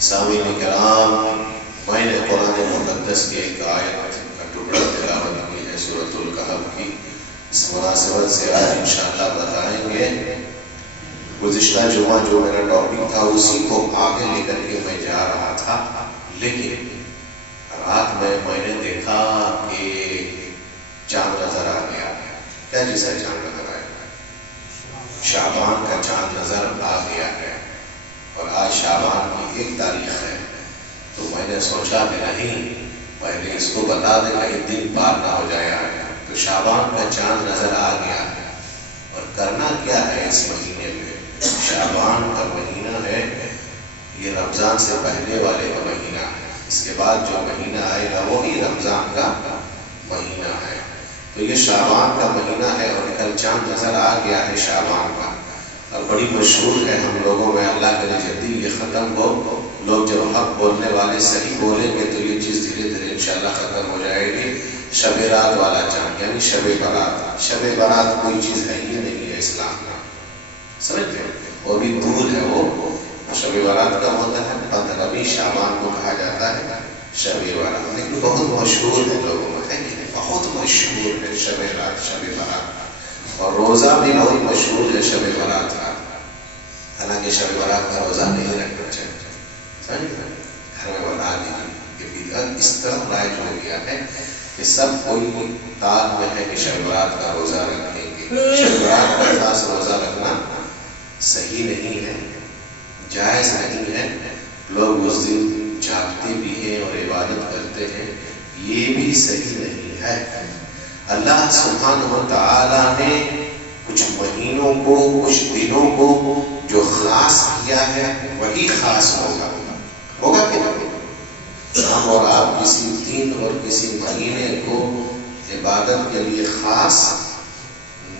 سامعین کرام، میں نے قرآن مقدس کی ایک آیت کا ٹکڑا تلاوت کی ہے سورۃ الکہف کی. اس مناسبت سے آج انشاءاللہ بتائیں گے. گزشتہ جمعہ جو میرا ٹاپک تھا اسی کو آگے لے کر کے میں جا رہا تھا، لیکن رات میں نے دیکھا کہ چاند نظر آ گیا. کیا جیسا چاند نظر آیا؟ شعبان کا چاند نظر آ گیا ہے. اور آج شعبان کی 1 تاریخ ہے. تو میں نے سوچا کہ نہیں، پہلے اس کو بتا دیں کہ دن پار نہ ہو جائے. تو شعبان کا چاند نظر آ گیا ہے. اور کرنا کیا ہے اس مہینے میں؟ شعبان کا مہینہ ہے، یہ رمضان سے پہلے والے کا مہینہ ہے. اس کے بعد جو مہینہ آئے گا وہی رمضان کا مہینہ ہے. تو یہ شعبان کا مہینہ ہے اور کل چاند نظر آ گیا ہے شعبان کا. اور بڑی مشہور ہے ہم لوگوں میں، اللہ کے جلدی یہ ختم ہو. لوگ جب حق بولنے والے صحیح بولیں گے تو یہ چیز دھیرے دھیرے انشاءاللہ ختم ہو جائے گی. شب رات والا چاند یعنی شب برات. شب برات کوئی چیز ہے ہی نہیں ہے اسلام میں، سمجھتے ہیں؟ وہ بھی دور ہے. وہ شب برات کا ہوتا ہے 15ویں شعبان کو کہا جاتا ہے شب برات. لیکن بہت مشہور ہے لوگوں میں، ہے کہ بہت مشہور ہے شب رات، شب برات. اور روزہ بھی بہت مشہور ہے شب برات کا. حالانکہ شب برات کا روزہ نہیں رکھنا چاہیے، سمجھ گئے؟ گھر میں بنا دیا. اس طرح رائج ہو گیا ہے کہ سب کوئی تال میں ہے کہ شب برات کا روزہ رکھیں گے. شب برات کا خاص روزہ رکھنا صحیح نہیں ہے، جائز نہیں ہے. لوگ اس دن جاگتے بھی ہیں اور عبادت کرتے ہیں، یہ بھی صحیح نہیں ہے. اللہ سبحانہ و تعالی نے کچھ مہینوں کو، کچھ دنوں کو جو خاص کیا ہے وہی خاص ہوگا کہ نہیں؟ ہم اور آپ کسی دن اور کسی مہینے کو عبادت کے لیے خاص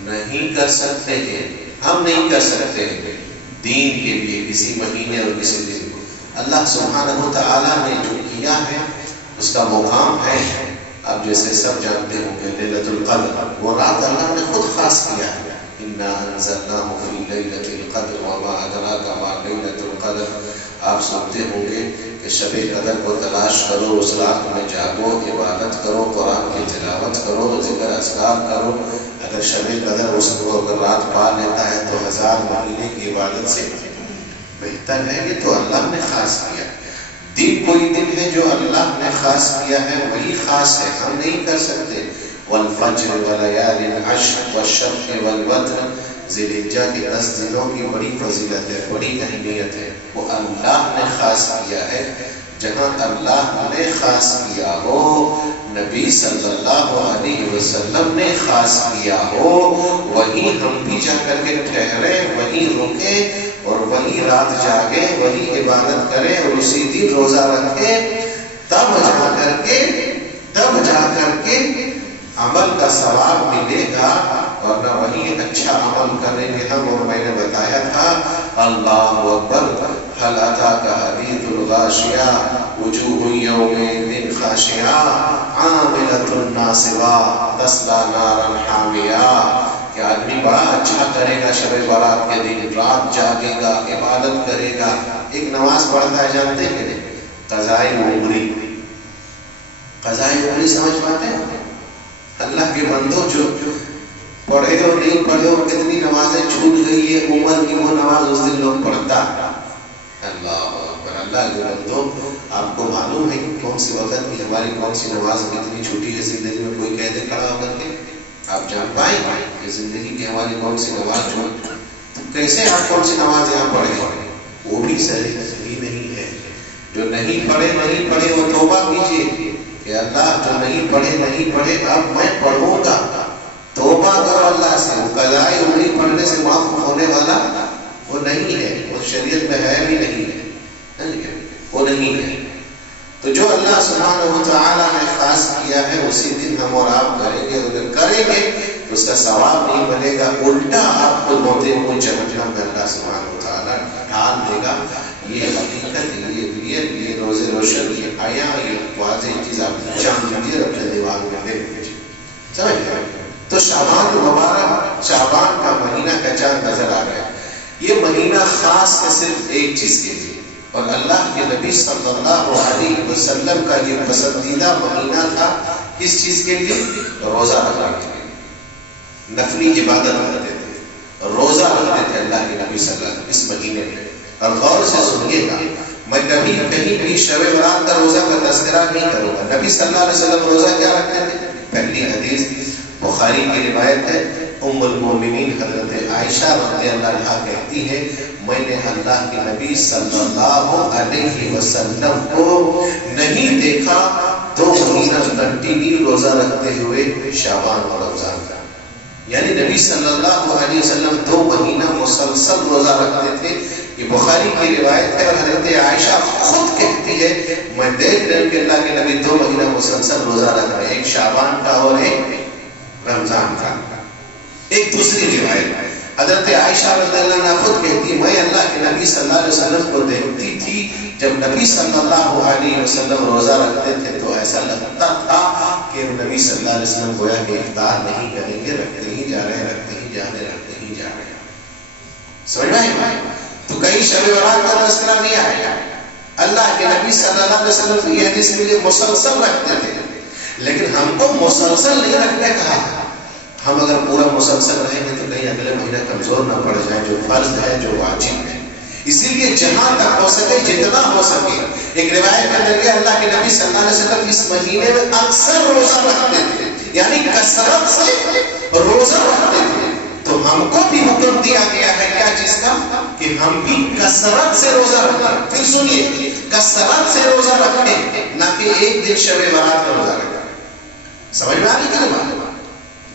نہیں کر سکتے ہیں. ہم نہیں کر سکتے ہیں دین کے لیے کسی مہینے اور کسی دن کو. اللہ سبحانہ و تعالی نے جو کیا ہے اس کا مقام ہے. اب جیسے سب جانتے ہوں کہ لیلۃ القدر، وہ رات اللہ نے خود خاص کیا ہے. انا انزلناہ فی لیلۃ القدر وما ادراک ما لیلۃ القدر. آپ سنتے ہوں گے کہ شب قدر کو تلاش کرو، اس رات میں جاگو، عبادت کرو، قرآن کی تلاوت کرو، ذکر اذکار کرو. اگر شب قدر اس کو اگر رات پا لیتا ہے تو 1000 مہینے کی عبادت سے بہتر ہے. یہ تو اللہ نے خاص کیا. دن کوئی دن ہے جو اللہ نے خاص کیا ہے وہی خاص ہے، ہم نہیں کر سکتے. والفجر ولیال عشر والشفع والوتر. ذی الحجہ کے 10 دنوں کی بڑی فضیلت ہے، بڑی اہمیت ہے. وہ اللہ نے خاص کیا ہے. جہاں اللہ نے خاص کیا ہو، نبی صلی اللہ علیہ وسلم نے خاص کیا ہو، وہیں ہم بھی جا کر کے ٹھہرے، وہیں رکے اور وہی رات جاگے، وہی عبادت کرے اور اسی دن روزہ رکھے. تب جا کر کے عمل کا ثواب ملے گا. ورنہ وہی اچھا عمل کریں گے ہم. اور میں نے بتایا تھا اللہ اکبر. هل اتاك حدیث الغاشیہ وجوہ یومئذ خاشعہ عاملۃ ناصبہ تصلی نارا حامیہ. کہ آدمی بڑا اچھا کرے گا شب برات کے دن، رات جاگے گا، عبادت کرے گا. ایک نماز پڑھتا ہے جانتے ہیں کہ نہیں؟ قضائے عمری. قضائے عمری سمجھ پاتے ہیں؟ اللہ کے بندوں جو پڑھے اور نہیں پڑھے اور کتنی نمازیں چھوٹ گئی ہے عمر کی، وہ نماز اس دن لوگ پڑھتا. اللہ اکبر. اللہ کے بندوں، آپ کو معلوم ہے کہ کون سی وقت کی ہماری کون سی نماز کتنی چھوٹی ہے زندگی میں؟ کوئی کہہ دے کھڑا ہو کر کے. آپ جان پائیں کہ زندگی کی ہماری کون سی نماز جو تو کیسے آپ کون سی نماز یہاں پڑھیں؟ وہ بھی صحیح نہیں ہے. جو نہیں پڑھے وہ توبہ کیجیے کہ اللہ جو نہیں پڑھے اب میں پڑھوں گا. توبہ کرو اللہ سے. وہ قضائے عمری پڑھنے سے معاف ہونے والا وہ نہیں ہے، وہ شریعت میں ہے بھی نہیں ہے، وہ نہیں ہے. تو جو اللہ سبحانہ و تعالی نے خاص کیا ہے اسی دن ہم اور آپ کریں گے. اگر کریں گے تو اس کا ثواب نہیں ملے گا، الٹا آپ کو ہوتے ہوئے جہنم میں اللہ سبحانہ و تعالی ڈال دے گا. یہ حقیقت، یہ روزے روشن، یہ آیا، یہ واضح چیز آپ جان لیجیے، اپنے دماغ میں لے لیجیے. سمجھ گئے؟ تو شعبان مبارک، شعبان کا مہینہ کا چاند نظر آ گیا. یہ مہینہ خاص ہے صرف ایک چیز کے لیے، اور اللہ کے نبی صلی اللہ علیہ وسلم کا یہ پسندیدہ مہینہ تھا کس چیز کے لیے؟ روزہ رکھنے کے لیے، نفلی عبادت کرتے تھے، روزہ رکھتے تھے اللہ کے نبی صلی اللہ علیہ وسلم اس مہینے میں۔ اور غور سے سنیے گا، میں کبھی کہیں بھی شب برات کا روزہ کا تذکرہ نہیں کروں گا۔ نبی صلی اللہ علیہ وسلم روزہ کیا رکھتے تھے؟ پہلی حدیث بخاری کی روایت ہے، ام المومنین حضرت عائشہ رضی اللہ عنہا کہتی ہے میں نے اللہ کے نبی صلی اللہ علیہ وسلم کو نہیں دیکھا 2 مہینہ کنٹینیو روزہ رکھتے ہوئے شعبان اور رمضان کا، یعنی نبی صلی اللہ علیہ وسلم 2 مہینہ مسلسل روزہ رکھتے تھے۔ یہ بخاری کی روایت ہے، اور حضرت عائشہ خود کہتی ہے میں دیکھ رہی ہوں کہ اللہ کے نبی 2 مہینہ مسلسل روزہ رکھ رہے ہیں، ایک شعبان کا اور ایک رمضان کا۔ ایک دوسری روایت ہے حضرت عائشہ رضی اللہ عنہا خود کہتی ہے میں اللہ کے نبی صلی اللہ علیہ وسلم کو دیکھتی تھی جب نبی صلی اللہ علیہ وسلم روزہ رکھتے تھے تو ایسا لگتا تھا کہ نبی صلی اللہ علیہ وسلم گویا کہ افطار نہیں کریں گے، رکھتے ہی جا رہے ہیں، رکھتے ہی جا رہے ہیں، رکھتے ہی جا رہے ہیں۔ سمجھ میں تو کہیں شب برات کا تذکرہ نہیں آیا۔ اللہ کے نبی صلی اللہ علیہ وسلم کو یہ حدیث ملی مسلسل رکھتے تھے، لیکن ہم کو مسلسل نہیں رکھنے کہا۔ ہم اگر پورا مسلسل رہیں گے تو کہیں اگلے مہینے کمزور نہ پڑ جائیں، جو فرض ہے جو واجب ہے۔ اسی لیے جہاں تک ہو سکے جتنا ہو سکے، ایک روایت کے ذریعے اللہ کے نبی صلی اللہ علیہ وسلم اس مہینے میں اکثر روزہ رکھتے تھے، یعنی کثرت سے روزہ رکھتے تھے۔ تو ہم کو بھی حکم دیا گیا ہے کیا چیز کا؟ کہ ہم بھی کثرت سے روزہ رکھیں۔ پھر سنیے، کثرت سے روزہ رکھیں، نہ کہ ایک دن شب برات کا روزہ رکھیں۔ سمجھ میں آ رہی ہے بات؟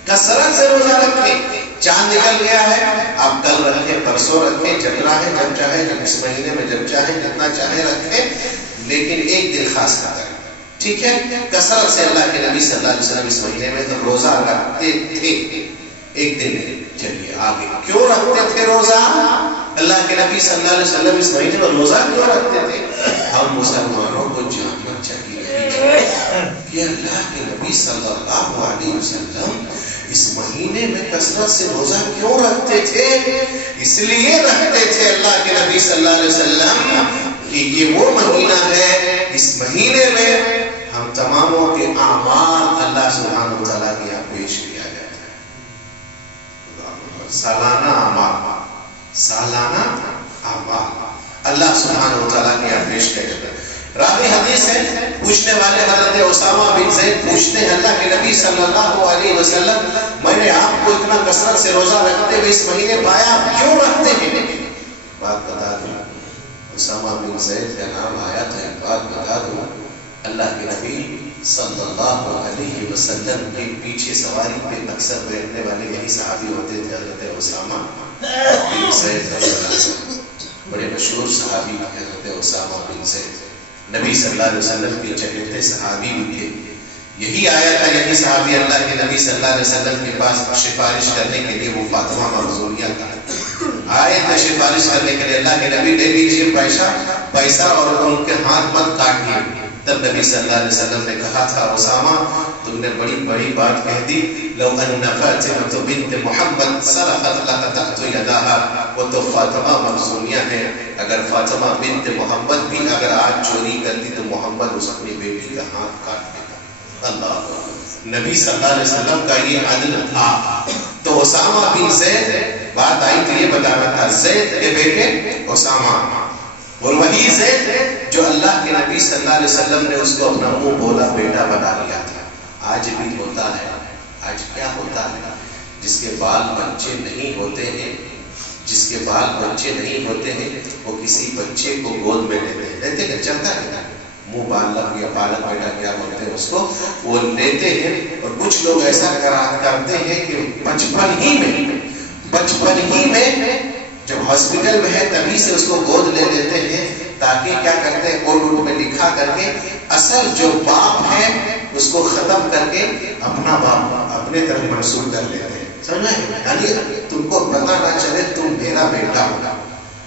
کثرت سے روزہ رکھیں۔ چاند نکل گیا ہے، آپ کل رکھیں، پرسوں رکھیں، جتنا ہے جب چاہے، جب اس مہینے میں جب چاہے جتنا چاہے رکھیں، لیکن ایک دن خاص نہ کریں، ٹھیک ہے؟ کثرت سے اللہ کے نبی صلی اللہ علیہ وسلم اس مہینے میں روزہ رکھتے تھے، ایک دن نہیں۔ چلیے آگے، کیوں رکھتے تھے روزہ؟ اللہ کے نبی صلی اللہ علیہ وسلم اس مہینے میں روزہ کیوں رکھتے تھے؟ ہم مسلمانوں کو جاننا چاہیے کہ اللہ کے نبی صلی اللہ علیہ وسلم اس مہینے میں کثرت سے روزہ کیوں رکھتے تھے؟ اس لیے رکھتے تھے اللہ کے نبی صلی اللہ علیہ وسلم کہ یہ وہ مہینہ ہے، اس مہینے میں ہم تماموں کے اعمال اللہ سبحانہ و تعالیٰ کے یہاں پیش کیا جاتا ہے۔ سالانہ اعمال، سالانہ اعمال اللہ سبحانہ و تعالیٰ کے یہاں پیش کیا جاتا ہے۔ راوی حدیث ہے، پوچھنے والے حضرت اسامہ بن زید پوچھتے ہیں اللہ کے نبی صلی اللہ علیہ وسلم میں نے آپ کو اتنا کثرت سے روزہ رکھتے ہوئے اس مہینے پایا، کیوں رکھتے ہیں؟ بات بتا دوں، اسامہ بن زید کا نام آیا تھا، ایک بات بتا دوں، اللہ کے نبی صلی اللہ علیہ وسلم کے پیچھے سواری پہ اکثر بیٹھنے والے یہی صحابی ہوتے تھے، حضرت اسامہ بن زید، بڑے مشہور صحابی حضرت اسامہ بن زید، نبی صلی اللہ علیہ وسلم کے چہیتے صحابی بھی تھے۔ یہی آیا تھا، یہی صحابی اللہ کے نبی صلی اللہ علیہ وسلم کے پاس سفارش کرنے کے لیے، وہ فاطمہ مخزومیہ کا آئے تھے سفارش کرنے کے لیے، اللہ کے نبی لے لیجیے پیسہ اور ان کے ہاتھ مت کاٹیے۔ تب نبی صلی اللہ علیہ وسلم نے کہا تھا اسامہ تم نے بڑی بڑی بات کہہ دی، لو ان فاطمہ بنت محمد سرقت لقطعت یداها، وہ تو فاطمہ مخزومیہ ہے، اگر فاطمہ بنت محمد بھی اگر آج چوری کرتی تو محمد اس اپنی بیٹی کا ہاتھ کاٹ دیتا۔ اللہ، نبی صلی اللہ علیہ وسلم کا یہ عدل تھا۔ تو اسامہ بن زید، بات آئی تو یہ بتانا تھا، زید کے بیٹے اسامہ، اور وہی زید جو اللہ کے نبی صلی اللہ علیہ وسلم نے اس کو اپنا منہ بولا بیٹا بنا لیا تھا۔ آج بھی ہوتا ہے، آج کیا ہوتا ہے، جس کے بال بچے نہیں ہوتے ہیں، جس کے بال بچے نہیں ہوتے ہیں وہ کسی بچے کو گود میں لیتے ہیں، چلتا ہے منہ بالک یا بالک بیٹا کیا بولتے ہیں اس کو، وہ لیتے ہیں۔ اور کچھ لوگ ایسا کرتے ہیں کہ بچپن ہی میں جب ہاسپٹل میں ہے تبھی سے اس کو گود لے لیتے ہیں، تاکہ کیا کرتے ہیں کوٹ میں لکھا کر کے اصل جو باپ ہے اس کو ختم کر کے اپنا باپ اپنے طرف منسوب کر لیتے ہیں۔ سمجھ میں؟ یعنی تم کو پتہ نہ چلے تم میرا بیٹا ہوگا،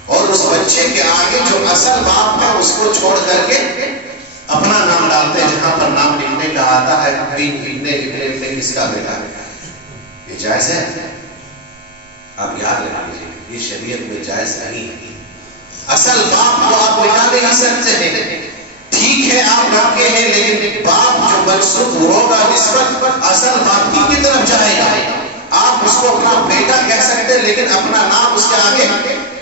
اور اس بچے کے آگے جو اصل باپ ہے اس کو چھوڑ کر کے اپنا نام ڈالتے ہیں، جہاں پر نام لکھنے کا آتا ہے ابن کس کا بیٹا ہے۔ یہ جائز ہے؟ آپ یاد رکھ لیجیے، یہ شریعت میں جائز نہیں ہے۔ اصل باپ کو آپ مٹا نہیں سکتے ہیں. ٹھیک ہے آپ رکھے ہیں لیکن باپ جو منسوب ہوگا نسبت اصل باپ کی طرف جائے گا. آپ اس کو اپنا بیٹا کہہ سکتے ہیں لیکن اپنا نام اس کے آگے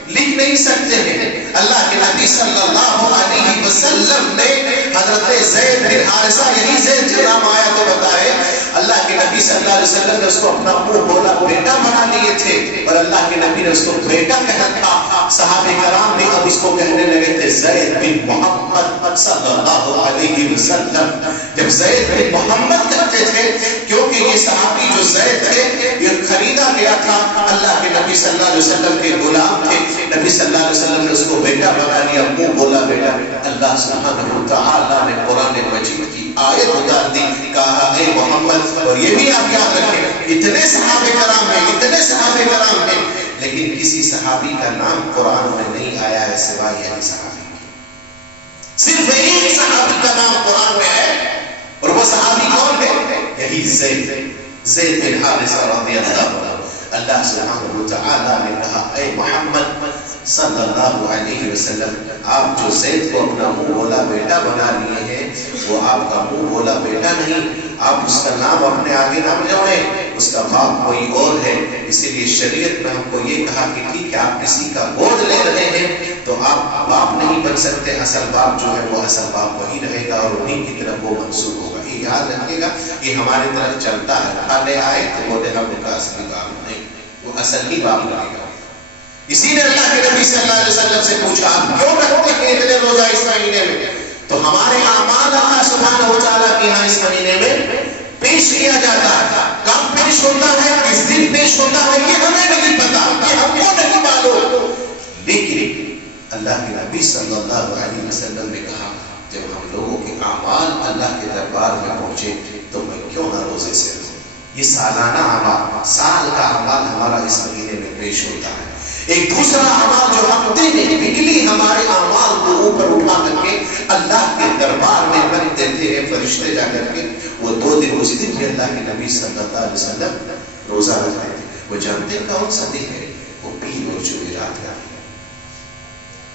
لکھ نہیں سکتے ہیں. اللہ کے نبی صلی اللہ علیہ وسلم نے حضرت زید بن حارثہ یہی زید کا نام آیا تو بتائے اللہ کے نبی صلی اللہ علیہ وسلم نے اس کو اپنا منہ بولا بیٹا بنا لیے تھے اور اللہ کے نبی نے اس کو بیٹا کہا تھا. صحابہ کرام بھی اب اس کو کہنے لگے تھے زید بن محمد صلی اللہ علیہ وسلم. جب زید بن محمد کہتے تھے کیونکہ یہ صحابی جو زید تھے یہ خریدا گیا تھا اللہ کے نبی صلی اللہ علیہ وسلم کے غلام تھے. نبی صلی اللہ علیہ وسلم نے اس کو بیٹا بنا لیا منہ بولا بیٹا. اللہ سبحانہ وتعالی نے قرآن مجید کی آیت اتار دی کہا اے محمد. اور یہ بھی آپ یاد رکھیں اتنے صحابہ کرام ہیں لیکن کسی صحابی کا نام قرآن میں نہیں آیا ہے سوائے یہی صحابی. صرف ایک صحابی کا نام قرآن میں ہے اور وہ صحابی کون ہے؟ یہی زید بن حارثہ رضی اللہ عنہ. اللہ سبحانہ وتعالی نے کہا اے محمد صلی اللہ علیہ وسلم آپ جو زید کو اپنا منہ بولا بیٹا بنا لیے ہیں وہ آپ کا منہ بولا بیٹا نہیں. آپ اس کا نام اپنے آگے نہ جوڑیں اس کا باپ کوئی اور ہے. اسی لیے شریعت میں ہم کو یہ کہا کہ ٹھیک ہے آپ کسی کا گود لے رہے ہیں تو آپ باپ نہیں بن سکتے. اصل باپ جو ہے وہ اصل باپ وہی رہے گا اور انہیں کی طرف وہ منسوب ہوگا. یہ یاد رکھیے گا یہ ہماری طرف چلتا ہے. پھلے آئے تو بولے ہم کا اصلی باپ نہیں وہ اصل ہی باپ رہے گا. اسی نے اللہ کے نبی صلی اللہ علیہ وسلم سے پوچھا آپ کیوں رکھتے ہیں اتنے روزہ اس مہینے میں؟ تو ہمارے اعمال اللہ سبحانہ وتعالیٰ کے یہاں اس مہینے میں پیش کیا جاتا ہے. کب پیش ہوتا ہے کس دن پیش ہوتا ہے یہ ہمیں نہیں پتا یہ ہم کو نہیں معلوم. لیکن اللہ کے نبی صلی اللہ علیہ وسلم نے کہا جب ہم لوگوں کے اعمال اللہ کے دربار میں پہنچے تو میں کیوں نہ روزے سے رہوں. یہ سالانہ اعمال سال کا اعمال ہمارا اس مہینے میں پیش ہوتا ہے. ایک دوسرا اعمال جو ہفتے میں بجلی ہمارے اعمال کو اوپر اٹھا کر کے اللہ کے دربار میں رکھ دیتے ہیں فرشتے جا کر کے وہ 2 دن اس دن بھی اللہ کے نبی صلی اللہ علیہ وسلم روزہ رکھتے تھے. وہ جانتے ہیں کون سا دن ہے؟ وہ پیر اور جمعرات کا.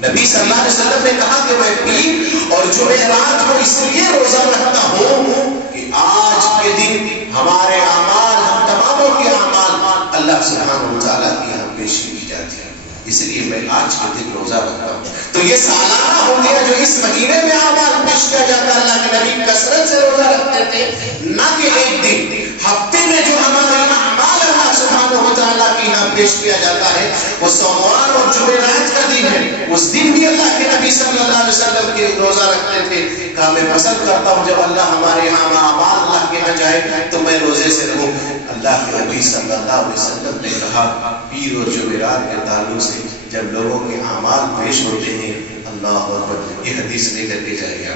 نبی صلی اللہ علیہ وسلم نے کہا کہ میں پیر اور جمعرات کو اس لیے روزہ رکھتا ہوں کہ آج کے دن ہمارے اعمال ہم تماموں کے اعمال اللہ سبحانہ وتعالیٰ کی یہاں پیش کی جاتی ہے. اس لیے میں آج کے دن روزہ رکھتا ہوں. تو یہ سالانہ ہو گیا جو اس مہینے میں اعمال پیش کیا جاتا ہے. اللہ کے نبی کثرت سے روزہ رکھتے تھے نہ کہ ایک دن. ہفتے میں جو ہمارے اعمال اللہ سبحانہ وتعالیٰ کی یہاں پیش کیا جاتا ہے وہ سوموار اور جمعرات کا دن ہے. اس دن بھی اللہ کے نبی صلی اللہ علیہ وسلم کے روزہ رکھتے تھے. کہا میں پسند کرتا ہوں جب اللہ ہمارے یہاں اعمال اللہ کے یہاں جائے تو میں روزے سے رہوں. اللہ کے نبی صلی اللہ علیہ وسلم نے کہا پیر اور جمعرات کے تعلق سے جب لوگوں کے اعمال پیش ہوتے ہیں اللہ اکبر یہ حدیث لے کر کے جائے گا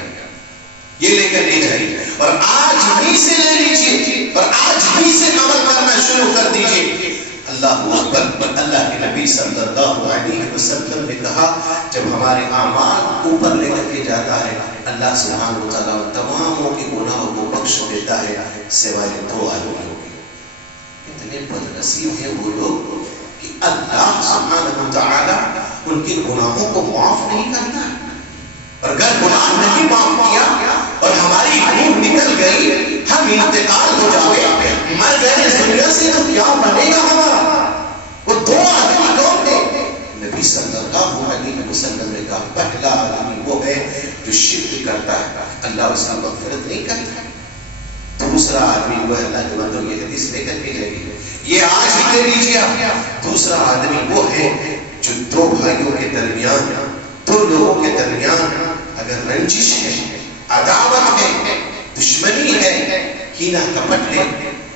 یہ لے کر کے جائیے اور آج ہی سے لے لیجیے اور آج ہی سے عمل کرنا شروع کر دیجیے. اللہ اکبر. اللہ کے نبی صلی اللہ علیہ وسلم نے کہا جب ہمارے اعمال اوپر لے کر کے جاتا ہے اللہ سبحانہ وتعالیٰ تماموں کے گناہوں کو بخش دیتا ہے سوائے 2 آدمیوں کے. اتنے بد نصیب ہیں وہ لوگ کہ اللہ سبحانہ وتعالیٰ ان کے گناہوں کو معاف نہیں کرتا. اور اگر گناہ نہیں معاف کیا اور ہماری روح نکل گئی ہم انتقال ہو جائے مر گئے دنیا سے تو کیا بنے گا ہمارا؟ وہ 2 آدمی کون تھے؟ نبی صلی اللہ علیہ وسلم نے کہا پہلا آدمی وہ ہے جو شرک کرتا ہے اللہ اس کی مغفرت نہیں کرتا. دوسرا آدمی وہ اللہ کے بندوں یہ حدیث لے کر کے جائیے یہ آج ہی لے لیجیے آپ. دوسرا آدمی وہ ہے جو 2 بھائیوں کے درمیان 2 لوگوں کے درمیان اگر رنجش ہے عداوت ہے دشمنی ہے کینہ کپٹ ہے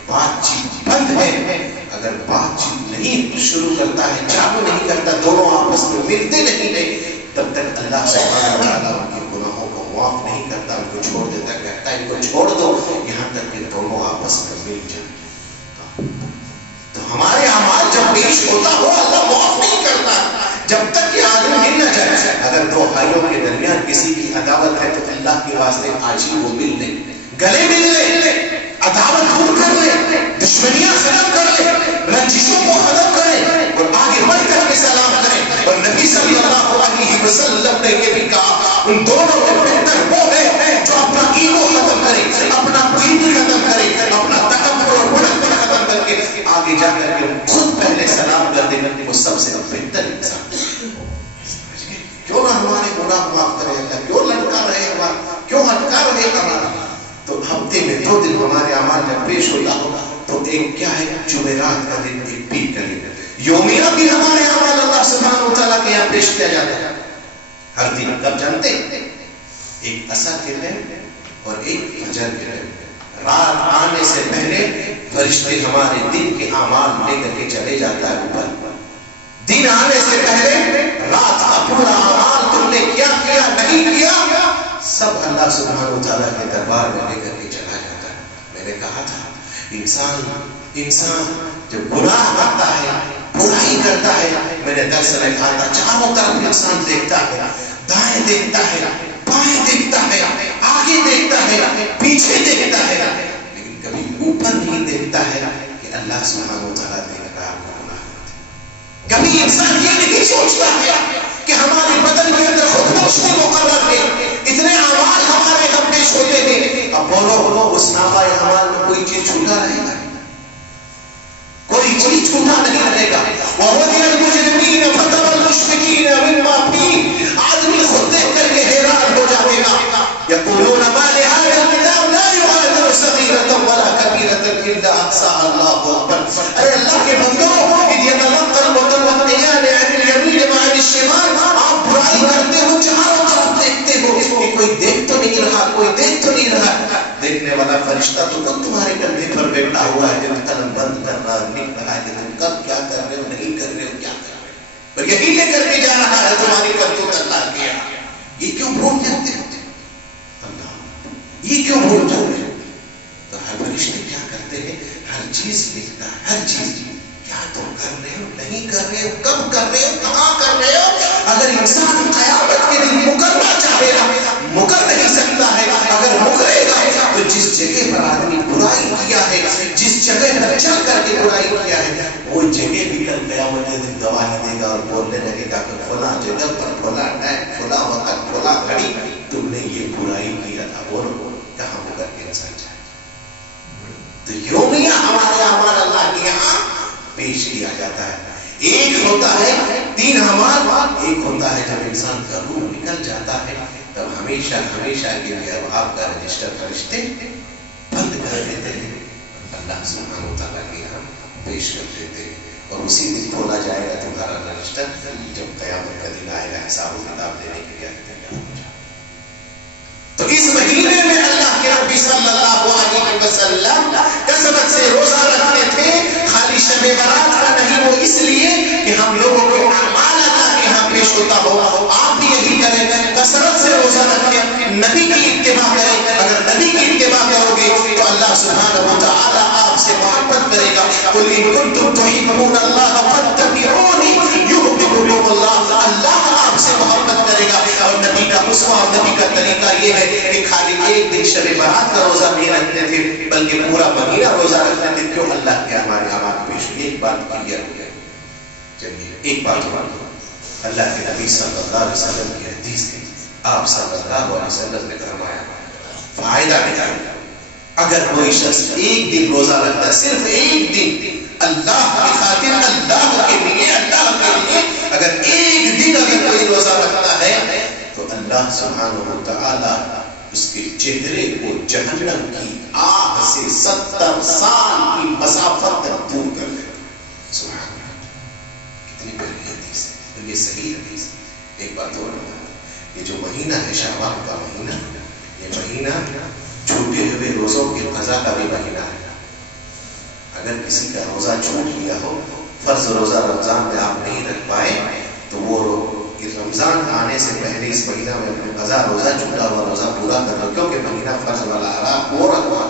بات چیت بند ہے اگر بات چیت نہیں شروع کرتا ہے چالو نہیں کرتا دونوں آپس میں ملتے نہیں ہیں تب تک اللہ سبحانہ وتعالیٰ ان کے گناہوں کو معاف نہیں کرتا ان کو چھوڑ دیتا کہتا ہے ان کو چھوڑ دو یہاں تک کہ دونوں آپس میں مل جائیں. تو ہمارے اعمال جب پیش ہوتا ہو اللہ معاف نہیں کرتا جب تک کہ آدمی مل نہ جائے. اگر 2 بھائیوں کے درمیان کسی کی عداوت ہے تو اللہ کے واسطے آج ہی وہ مل لیں گلے مل لیں عداوت دور کر لیں دشمنیاں ختم کر لیں رنجشوں کو ختم کریں اور آگے بڑھ کر کے سلام کریں. اور نبی صلی اللہ علیہ وسلم نے یہ بھی کہا ان دونوں میں بہتر وہ ہے جو اپنا ایگو ختم کرے، اپنا پریتی ختم کرے، اپنا تکبر اور بڑکپن ختم کر کے آگے جا کر کے خود پہلے سلام کر دے، وہ سب سے بہتر انسان۔ کیوں نہ ہمارے گناہ معاف کرے اللہ، کیوں لٹکا رہے ہمارا، کیوں اٹکا رہے ہمارا؟ تو ہفتے میں 2 دن ہمارے اعمال میں پیش ہوتا ہوگا تو ایک کیا ہے جمعرات کا دن، ایک پیر کا دن، یومیہ بھی ہمارے اعمال اللہ سبحانہ و تعالیٰ کے یہاں پیش کیا جاتا ہے ہر دن۔ کب جانتے ہیں؟ ایک عصر کے ٹائم اور ایک فجر کے ٹائم، رات آنے سے پہلے فرشتے ہمارے دن کے اعمال لے کر کے چلے جاتا ہے اوپر۔ دن آنے سے پہلے رات کا پورا اعمال تم نے کیا کیا نہیں کیا سب اللہ سبحانہ و تعالیٰ کے دربار میں لے کر کے چلا جاتا ہے۔ میں نے کہا تھا انسان جب گناہ کرتا ہے، برائی کرتا ہے، میں نے درس میں کہا تھا چاروں طرف انسان دیکھتا ہے، دائیں دیکھتا ہے، بائیں دیکھتا ہے، آگے دیکھتا ہے، پیچھے دیکھتا ہے، لیکن کبھی اوپر نہیں دیکھتا ہے کہ اللہ سبحانہ و تعالیٰ دیکھ رہا ہے۔ کبھی انسان یہ نہیں سوچتا ہے کہ ہمارے بدن کے اندر خود روشنی مقرر ہے، اتنے اعمال ہمارے ہم پیش ہوتے ہیں۔ اب بولو اس نامہ اعمال میں کوئی چیز چھوٹا رہے گا؟ کوئی چیز چھوٹا نہیں رہے گا۔ وَوَدِيَ الْمُجْرِمِينَ فَتَرَى الْمُشْفِقِينَ مِمَّا فِيهِ، آدمی خود دیکھ کر کے حیران ہو جائے گا۔ يَقُولُونَ مَا لِهَذَا الْكِتَابِ لَا يُغَادِرُ صَغِيرَةً وَلَا كَبِيرَةً إِلَّا أَحْصَاهَا اللَّهُ أَكْبَرُ۔ اے اللہ کے بندو، إِذْ يَتَلَقَّى الْمُتَوَلِّيَانِ عَنِ الْيَمِينِ وَعَنِ الشِّمَالِ، آپ برائی کرتے ہو، چاروں طرف دیکھتے ہو کہ کوئی دیکھ تو نہیں رہا، کوئی دیکھ تو نہیں رہا۔ دیکھنے والا فرشتہ تو خود تمہارے کندھے پر بیٹھا ہوا ہے، جو قلم بند کر رہا ہے، لکھ رہا ہے کہ تم کب کیا کر رہے ہو، نہیں کر رہے ہو، کیا کر رہے ہو، اور یہی لے کر کے جا رہا ہے تمہاری کرتوت اللہ کیا۔ یہ کیوں بھول جاتے ہو اللہ، یہ کیوں بھول جاتے ہو؟ تو ہر فرشتے کیا کرتے ہیں، ہر چیز لکھتا ہے، ہر چیز کیا تم کر رہے ہو، نہیں کر رہے ہو، کب کر رہے ہو، کہاں کر رہے ہو۔ اگر انسان قیامت کے دن مکرنا چاہے گا مکر نہیں سکتا ہے، اگر مکرے گا تو جس جگہ پر آدمی برائی کیا ہے، جس جگہ پر چل کر کے برائی کیا ہے، وہ جگہ بھی کل قیامت کے دن گواہی دے گا اور بولنے لگے گا کہ فلاں جگہ پر فلاں ٹائم، فلاں وقت، فلاں گھڑی تم نے یہ برائی کیا تھا، بولو کہاں مکر کے انسان جائے۔ تو یومیہ ہمارے اعمال اللہ کے یہاں پیش کیا جاتا ہے۔ ایک ہوتا ہے 3 اعمال، ایک ہوتا ہے جب انسان کا روح نکل جاتا ہے تب ہمیشہ ہمیشہ کے لیے اب آپ کا رجسٹر فرشتے بند کر دیتے ہیں، اللہ سبحانہ و تعالیٰ کے یہاں پیش کر دیتے ہیں، اور اسی دن کھولا جائے گا تمہارا رجسٹر جب قیامت کا دن آئے گا حساب و کتاب دینے کے لیے تیار ہو جائے۔ تو اس مہینے میں اللہ کے نبی صلی اللہ علیہ وسلم کثرت سے روزہ رکھتے تھے، خالی شب برات کا نہیں، وہ اس لیے کہ ہم لوگوں کے اعمال اللہ کے یہاں پیش ہوتا ہو۔ آپ بھی یہی کریں، کثرت سے روزہ رکھیں، نبی کی اتباع کریں۔ اگر نبی کی اتباع کرو گے تو اللہ سبحانہ و تعالیٰ آپ سے محبت کرے گا۔ قُلْ إِن كُنتُمْ تُحِبُّونَ اللَّهَ فَاتَّبِعُونِي يُحْبِبْكُمُ اللَّهُ، اللہ آپ سے محبت کرے گا۔ اور نبی کا اسوہ اور نبی کا طریقہ یہ ہے کہ خالی ایک دن شب برات کا روزہ نہیں رکھتے تھے بلکہ پورا مہینہ روزہ رکھتے تھے۔ کیوں؟ اللہ کے ہمارے اعمال پیش ہوئے۔ ایک بات کلیئر ہو گئی، چلیے ایک بات ہوا، اللہ کے نبی صلی اللہ علیہ وسلم کی حدیث ہے، آپ صلی اللہ علیہ وسلم نے فرمایا فائدہ نکالیں، اگر کوئی شخص ایک دن روزہ رکھتا ہے، صرف ایک دن اللہ کی خاطر، اللہ کے لیے اگر ایک دن اگر کوئی روزہ رکھتا ہے تو اللہ سبحانہ و تعالی اس کے چہرے کو جہنم کی آگ سے 70 سال کی مسافت تک دور کر دے۔ سبحان اللہ، کتنی بڑی حدیث ہے، اور یہ صحیح حدیث ہے۔ ایک بات اور بتا، یہ جو مہینہ ہے شعبان کا مہینہ، یہ مہینہ چھوٹے ہوئے روزوں کی قضا کا بھی مہینہ ہے۔ اگر کسی کا روزہ چھوٹ گیا ہو، فرض روزہ رمضان میں آپ نہیں رکھ پائے، تو وہ رمضان آنے سے پہلے اس مہینہ میں اپنے قضا روزہ چھوٹا ہوا روزہ پورا کر لو، کیونکہ مہینہ فرض والا آ رہا وہ رکھوا،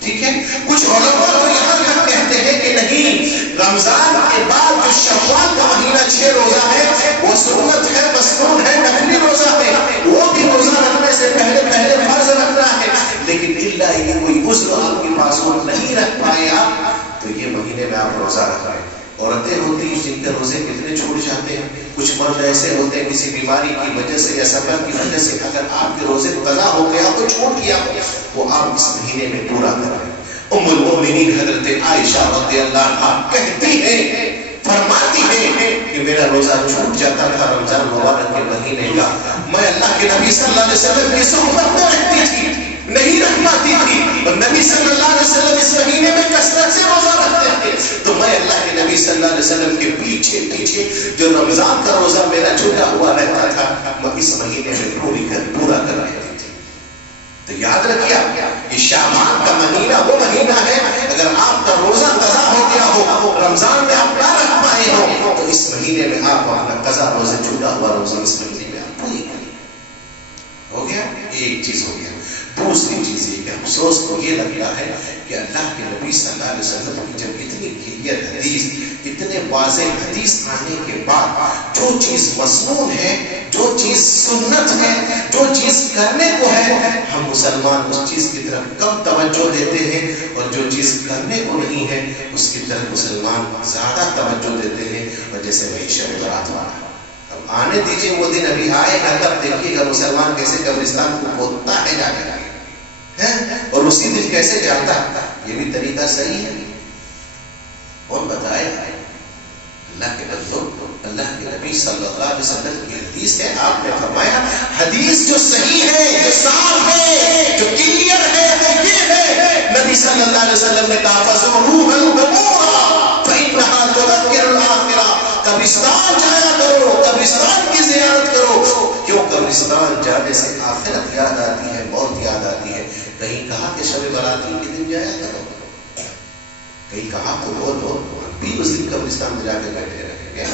ٹھیک ہے۔ کچھ علماء تو یہاں تک کہتے ہیں کہ نہیں، رمضان کے بعد جو شوال کا مہینہ 6 روزہ ہے وہ سنت ہے، مسنون ہے، نفلی روزہ ہے، وہ بھی روزہ رکھنے سے پہلے فرض رکھنا ہے، لیکن الا یہ کوئی عذر آپ کے پاس ہو نہیں رکھ پائے آپ، تو یہ مہینے میں آپ روزہ رکھ رہے ہیں۔ عورتیں ہوتی ہیں جن کے روزے کتنے چھوٹ جاتے ہیں. کچھ مرد ایسے ہوتے ہیں کسی بیماری کی وجہ سے یا سفر کی وجہ سے اگر آپ کے روزے قضا ہو گیا تو چھوٹ گیا, وہ آپ اس مہینے میں پورا کریں. ام المؤمنین حضرت عائشہ رضی اللہ عنہا کہتی ہیں, فرماتی ہیں کہ میرا روزہ چھوٹ جاتا تھا رمضان مبارک کے مہینے کا, میں اللہ کے نبی صلی اللہ علیہ وسلم کی صحبت میں رہتی تھی, نہیں رکھ پاتی تھی, اور نبی صلی اللہ علیہ وسلم اس مہینے میں کثرت سے روزہ رکھتے تھے, تو میں اللہ کے نبی صلی اللہ علیہ وسلم کے پیچھے پیچھے جو رمضان کا روزہ میرا چھوٹا ہوا رہتا تھا میں اس مہینے میں پورا کر رہتی تھی. تو یاد رکھیے یہ شعبان کا مہینہ وہ مہینہ ہے, اگر آپ کا روزہ قضا ہو گیا ہو, رمضان میں آپ نہ رکھ پائے ہو, تو اس مہینے میں آپ اپنا قضا روزہ چھوٹا ہوا روزہ اس مہینے میں آپ پوری کریں. ہو گیا, ایک چیز ہو گیا. دوسری چیز یہ کہ افسوس تو یہ لگتا ہے کہ اللہ کے نبی صلی اللہ علیہ وسلم کی جب اتنی کلیئر حدیث, اتنے واضح حدیث آنے کے بعد جو چیز مسنون ہے, جو چیز سنت ہے, جو چیز کرنے کو ہے, ہم مسلمان اس چیز کی طرف کم توجہ دیتے ہیں, اور جو چیز کرنے کو نہیں ہے اس کی طرف مسلمان زیادہ توجہ دیتے ہیں. اور جیسے وہی شب برات والا, اب آنے دیجیے وہ دن ابھی آئے گا, تب دیکھیے گا مسلمان کیسے قبرستان کو کھودتا ہے جا کے, اور اسی دن کیسے جاتا ہے. یہ بھی طریقہ صحیح ہے؟ اور بتائے اللہ کے بندو, اللہ کے نبی صلی اللہ علیہ وسلم کی حدیث ہے, آپ نے فرمایا حدیث جو صحیح ہے, جو صاف ہے, جو کلیئر ہے, وہ یہ ہے, نبی صلی اللہ علیہ وسلم نے کہا فزوروها القبور فإنها تذكر الآخرة, قبرستان جایا کرو, قبرستان کی زیارت کرو. کیوں قبرستان جانے سے آخرت یاد آتی ہے, موت یاد آتی ہے. کہیں کہا کہ شب براتی کے دن جایا کرو, کہیں کہا تو بولو بھی اس دن قبرستان میں جا کے بیٹھے رہے گے,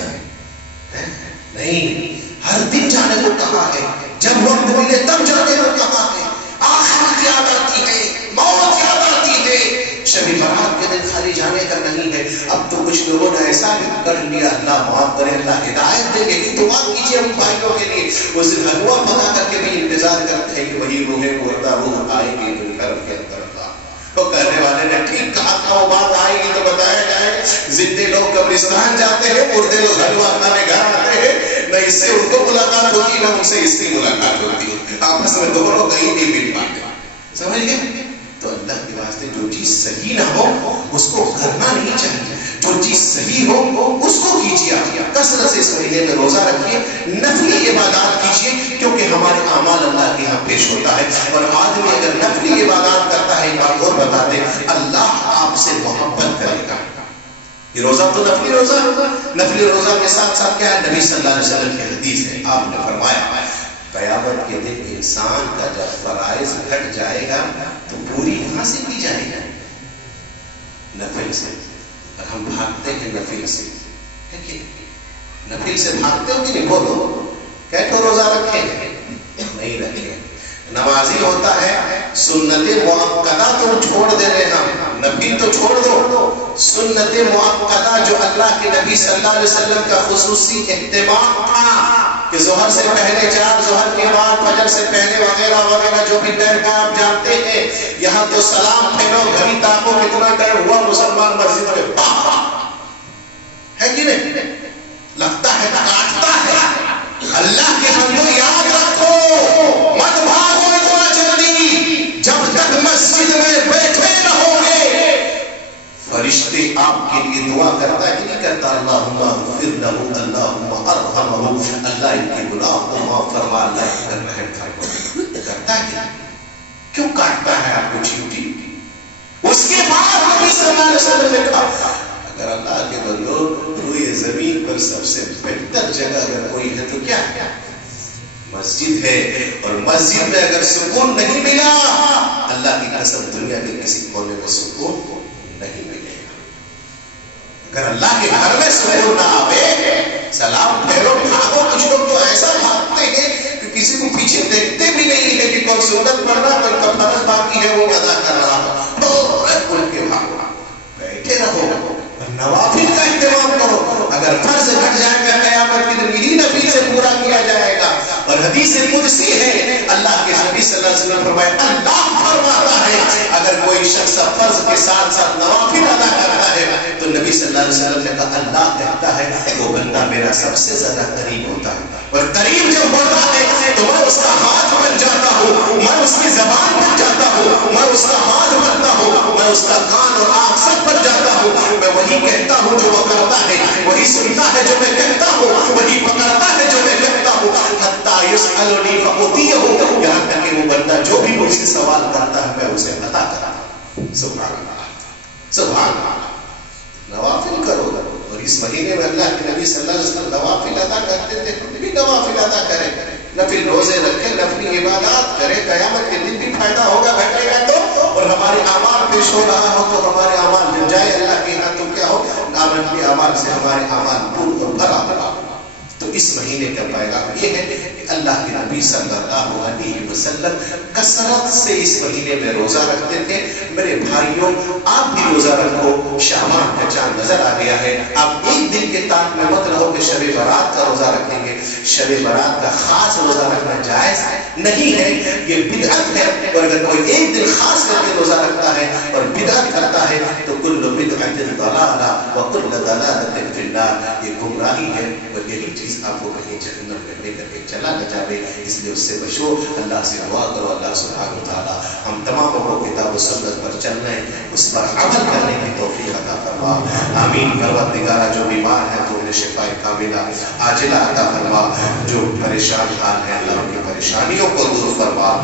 نہیں, ہر دن جانے کو کہا ہے, جب وقت ملے تب جانے کو کہا ہے. آخرت یاد آتی ہے, موت یاد آتی ہے. شب برات کے دن خالی جانے کا نہیں ہے. اب تو کچھ لوگوں نے ایسا بھی کر لیا, اللہ معاف کرے, اللہ ہدایت دے گے, دعا کیجیے ہم بھائیوں کے لیے. اس دن حلوہ پکا کر کے بھی انتظار کرتے ہیں کہ وہی روح مردہ روح آئے گی جو گھر کے اندر تھا. تو کہنے والے نے ٹھیک کہا تھا, وہ بات آئے گی تو بتایا جائے. زندے لوگ قبرستان جاتے ہیں, مردے لوگ حلوہ کھانے گھر آتے ہیں, نہ اس سے ان کو ملاقات ہوتی, نہ ان سے اس کی ملاقات ہوتی, آپس میں دونوں کہیں نہیں مل پاتے. سمجھ گئے؟ تو اللہ کے واسطے جو چیز صحیح نہ ہو اس کو کرنا نہیں چاہیے, جو چیز صحیح ہو اس کو کیجیے. کثرت سے اس مہینے میں روزہ رکھیے, نفلی عبادات کیجیے, کیونکہ ہمارے اعمال اللہ کے یہاں پیش ہوتا ہے. اور آدمی اگر نفلی عبادات کرتا ہے, ایک بات اور بتا دیں, اللہ آپ سے محبت کرے گا. یہ روزہ تو نفلی روزہ ہوگا, نفلی روزہ کے ساتھ ساتھ کیا ہے, نبی صلی اللہ علیہ وسلم کی حدیث ہے, آپ نے فرمایا قیامت کے دن انسان کا جب فرائض گھٹ جائے گا تو پوری کہاں سے کی جائے گا, نفل سے. اور ہم بھاگتے ہیں نفل سے, نفل سے بھاگتے ہو کہ نہیں, بولو کیسے روزہ رکھیں گے, نہیں رکھیں. نمازی ہوتا ہے, سنت مؤکدہ تو چھوڑ دے رہے, ہم نفل تو چھوڑ دو, سنت مؤکدہ جو اللہ کے نبی صلی اللہ علیہ وسلم کا خصوصی اہتمام تھا کہ ظہر سے پہلے 4, ظہر کے بعد فجر سے پہلے وغیرہ وغیرہ جو بھی ٹائم کا آپ جانتے ہیں. یہاں تو سلام پھیرو, گھڑی تاکو کتنا ٹائم ہوا, مسلمان مسجد میں ہے کہ نہیں, لگتا ہے کاٹتا ہے. اللہ کے بندو یاد رکھو, مت بھاگو اتنا جلدی, جب تک مسجد میں بیٹھے رہو گے فرشتے آپ کے لیے دعا کرتا ہے کہ نہیں کرتا, اللہم اغفر لہو, اللہم ارحمہ, اللہ ان کے گناہ کو معاف فرما, اللہ ان پر رحم فرما, کرتا ہے. کیوں کاٹتا ہے آپ کو چیوٹی؟ اس کے بعد نبی صلی اللہ علیہ وسلم نے کہا اگر اللہ کے بندو پوری زمین پر سب سے بہتر جگہ اگر کوئی ہے تو کیا ہے, مسجد ہے. اور مسجد میں اگر سکون نہیں ملا, اللہ کی قسم دنیا کے کسی کونے میں سکون نہیں ملے. اگر اللہ کے گھر میں سکون نہ آوے, سلام پھیرو, بھاگو. کچھ لوگ تو ایسا بھاگتے ہیں کہ کسی کو پیچھے دیکھتے بھی نہیں ہے کہ کون سنت پڑھ رہا, کوئی کفارت باقی ہے وہ ادا کر رہا ہو, تو ان کے بھاگو, بیٹھے رہو, نوافل کا اہتمام کرو. اگر فرض گھٹ جائے گا قیامت کے دن یہی نفل سے پورا کیا جائے گا, اور حدیث قدسی ہے اللہ کے نبی صلی اللہ علیہ وسلم فرمائے اللہ فرماتا ہے اگر کوئی شخص فرض کے ساتھ ساتھ نوافل ادا کرتا ہے تو نبی صلی اللہ علیہ وسلم نے کہا اللہ کہتا ہے وہ بندہ میرا سب سے زیادہ قریب ہوتا ہے اور قریب جب ہوتا ہے تو میں اس کا ہاتھ بن جاتا ہوں میں اس کی زبان بن جاتا ہوں میں اس کا ہاتھ بنتا ہوں میں اس کا کان اور آنکھ سب بن جاتا ہوں میں وہی کہتا ہوں جو وہ کرتا ہے وہی سنتا ہے جو میں کہتا ہوں وہی پکڑتا ہے جو میں کہتا ہوں حتیٰ یسألنی فأعطیہ یہاں تک کہ وہ بندہ جو بھی مجھ سے سوال کرتا ہے میں اسے عطا کرتا ہوں سبحان اللہ سبحان اللہ نوافل کرو اور اس مہینے میں اللہ کے نبی صلی اللہ علیہ وسلم نوافل ادا کرتے تھے ہم بھی نوافل ادا کریں نفل روزے رکھیں نفلی عبادات کریں قیامت کے دن بھی فائدہ ہوگا بیٹھے گا تو اور ہمارے اعمال پیش ہو رہا ہو تو ہمارے اعمال مل جائے اللہ کے ہاں تو کیا ہو آمن کے اعمال سے ہمارے اعمال پور اور بھرا بھرا تو اس مہینے کا پیغام یہ ہے کہ اللہ کے نبی صلی اللہ علیہ وسلم کثرت سے اس مہینے میں روزہ رکھتے تھے میرے بھائیوں آپ بھی روزہ رکھو شعبان کا چاند نظر آ گیا ہے آپ ایک دن کے تاک میں مت رہو کہ شب برات کا روزہ رکھیں گے شب برات کا خاص روزہ رکھنا جائز نہیں ہے یہ بدعت ہے اور اگر کوئی ایک دن خاص کر کے روزہ رکھتا ہے اور بدعت کرتا ہے تو کل بدعت ضلالہ وکل ضلالۃ فی النار یہ گمراہی ہے اور یہی چیز آپ کو کہیں جہنم میں لے کر کے چلا نہ جائے اس لیے اس سے بچو اللہ سے دعا کرو اللہ سبحانہ وتعالی ہم تمام کو کتاب و سنت پر چلنے اس پر عمل کرنے کی توفیق عطا فرما آمین پروردگارہ جو بیمار ہے تو انہیں شفا کاملہ عاجلہ عطا فرما جو پریشان حال ہے اللہ کی پریشانیوں کو دور فرما